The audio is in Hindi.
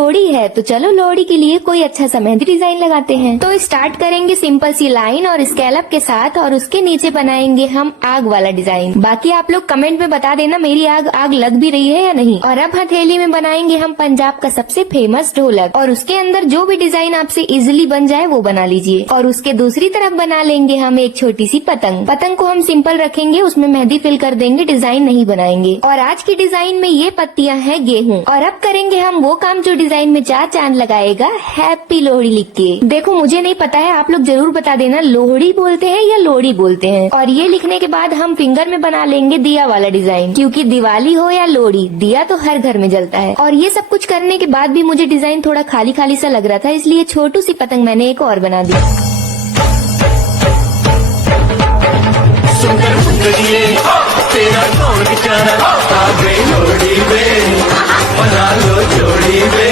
लोहड़ी है तो चलो लोहड़ी के लिए कोई अच्छा सा मेहंदी डिजाइन लगाते हैं। तो स्टार्ट करेंगे सिंपल सी लाइन और स्कैलप के साथ और उसके नीचे बनाएंगे हम आग वाला डिजाइन। बाकी आप लोग कमेंट में बता देना मेरी आग लग भी रही है या नहीं। और अब हथेली में बनाएंगे हम पंजाब का सबसे फेमस ढोलक और उसके अंदर जो भी डिजाइन आपसे इजिली बन जाए वो बना लीजिए। और उसके दूसरी तरफ बना लेंगे हम एक छोटी सी पतंग। पतंग को हम सिंपल रखेंगे, उसमें मेहंदी फिल कर देंगे, डिजाइन नहीं बनाएंगे। और आज की डिजाइन में ये पत्तियां हैं गेहूं। और अब करेंगे हम वो काम जो डिजाइन में 4 चांद लगाएगा, हैप्पी लोहड़ी लिख के। देखो मुझे नहीं पता है, आप लोग जरूर बता देना लोहड़ी बोलते हैं या लोहड़ी बोलते हैं। और ये लिखने के बाद हम फिंगर में बना लेंगे दिया वाला डिजाइन, क्योंकि दिवाली हो या लोहड़ी दिया तो हर घर में जलता है। और ये सब कुछ करने के बाद भी मुझे डिजाइन थोड़ा खाली खाली सा लग रहा था, इसलिए छोटू सी पतंग मैंने एक और बना दी। सुंदर सुंदरिये तेरा कौन बेचारा, आगे लोहड़ी में बना लो जोड़ी में।